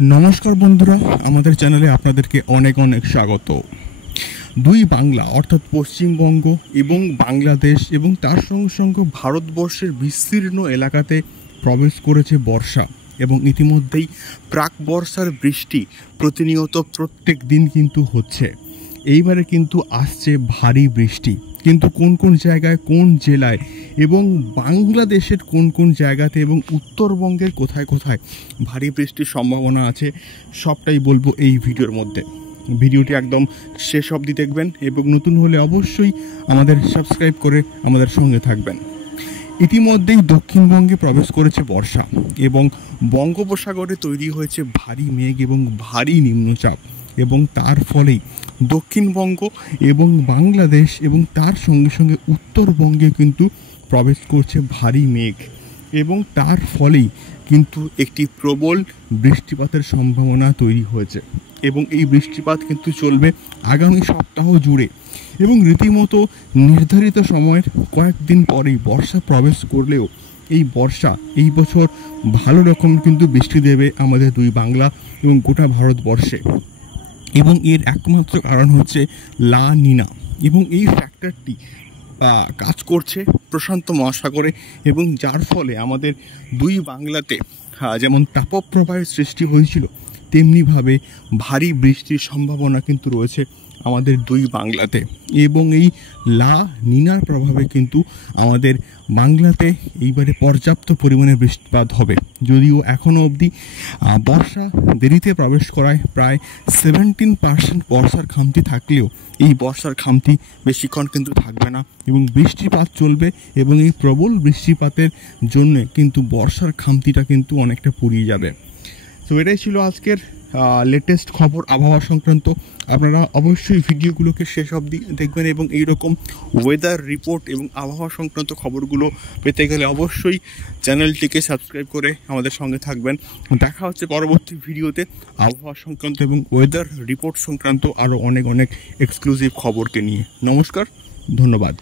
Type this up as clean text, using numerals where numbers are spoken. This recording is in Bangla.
নমস্কার বন্ধুরা, আমাদের চ্যানেলে আপনাদেরকে অনেক অনেক স্বাগত। দুই বাংলা অর্থাৎ পশ্চিমবঙ্গ এবং বাংলাদেশ এবং তার সঙ্গে সঙ্গে ভারতবর্ষের বিস্তীর্ণ এলাকাতে প্রবেশ করেছে বর্ষা এবং ইতিমধ্যেই প্রাক বর্ষার বৃষ্টি প্রতিনিয়ত প্রত্যেক দিন কিন্তু হচ্ছে। এইবারে কিন্তু আসছে ভারী বৃষ্টি, কিন্তু কোন কোন জায়গায় কোন জেলায় এবং বাংলাদেশের কোন কোন জায়গাতে এবং উত্তরবঙ্গের কোথায় কোথায় ভারী বৃষ্টির সম্ভাবনা আছে সবটাই বলবো এই ভিডিওর মধ্যে। ভিডিওটি একদম শেষ অবধি দেখবেন এবং নতুন হলে অবশ্যই আমাদের সাবস্ক্রাইব করে আমাদের সঙ্গে থাকবেন। ইতিমধ্যেই দক্ষিণবঙ্গে প্রবেশ করেছে বর্ষা এবং বঙ্গোপসাগরে তৈরি হয়েছে ভারী মেঘ এবং ভারী নিম্নচাপ, এবং তার ফলেই দক্ষিণবঙ্গ এবং বাংলাদেশ এবং তার সঙ্গে সঙ্গে উত্তরবঙ্গে কিন্তু প্রবেশ করছে ভারী মেঘ, এবং তার ফলেই কিন্তু একটি প্রবল বৃষ্টিপাতের সম্ভাবনা তৈরি হয়েছে। এবং এই বৃষ্টিপাত কিন্তু চলবে আগামী সপ্তাহ জুড়ে, এবং রীতিমতো নির্ধারিত সময়ের কয়েকদিন পরেই বর্ষা প্রবেশ করলেও এই বর্ষা এই বছর ভালো রকম কিন্তু বৃষ্টি দেবে আমাদের দুই বাংলা এবং গোটা ভারতবর্ষে। এবং এর একমাত্র কারণ হচ্ছে লা নিনা, এবং এই ফ্যাক্টরটি কাজ করছে প্রশান্ত মহাসাগরে, এবং যার ফলে আমাদের দুই বাংলাতে যেমন তাপপ্রবাহের সৃষ্টি হয়েছিল তেমনিভাবে ভারী বৃষ্টির সম্ভাবনা কিন্তু রয়েছে আমাদের দুই বাংলাতে। এবং এই লা নিনার প্রভাবে কিন্তু আমাদের বাংলাতে এইবারে পর্যাপ্ত পরিমাণে বৃষ্টিপাত হবে, যদিও এখনও অবধি বর্ষা দেরিতে প্রবেশ করায় প্রায় 17% বর্ষার খামতি থাকলেও এই বর্ষার খামতি বেশিক্ষণ কিন্তু থাকবে না এবং বৃষ্টিপাত চলবে, এবং এই প্রবল বৃষ্টিপাতের জন্য কিন্তু বর্ষার খামতিটা কিন্তু অনেকটা পুড়িয়ে যাবে। তো এটাই ছিল আজকের লেটেস্ট খবর আবহাওয়া সংক্রান্ত। আপনারা অবশ্যই ভিডিওগুলোকে শেষ অবধি দেখবেন এবং এইরকম ওয়েদার রিপোর্ট এবং আবহাওয়া সংক্রান্ত খবরগুলো পেতে গেলে অবশ্যই চ্যানেলটিকে সাবস্ক্রাইব করে আমাদের সঙ্গে থাকবেন। দেখা হচ্ছে পরবর্তী ভিডিওতে আবহাওয়া সংক্রান্ত এবং ওয়েদার রিপোর্ট সংক্রান্ত আরও অনেক অনেক এক্সক্লুসিভ খবরকে নিয়ে। নমস্কার, ধন্যবাদ।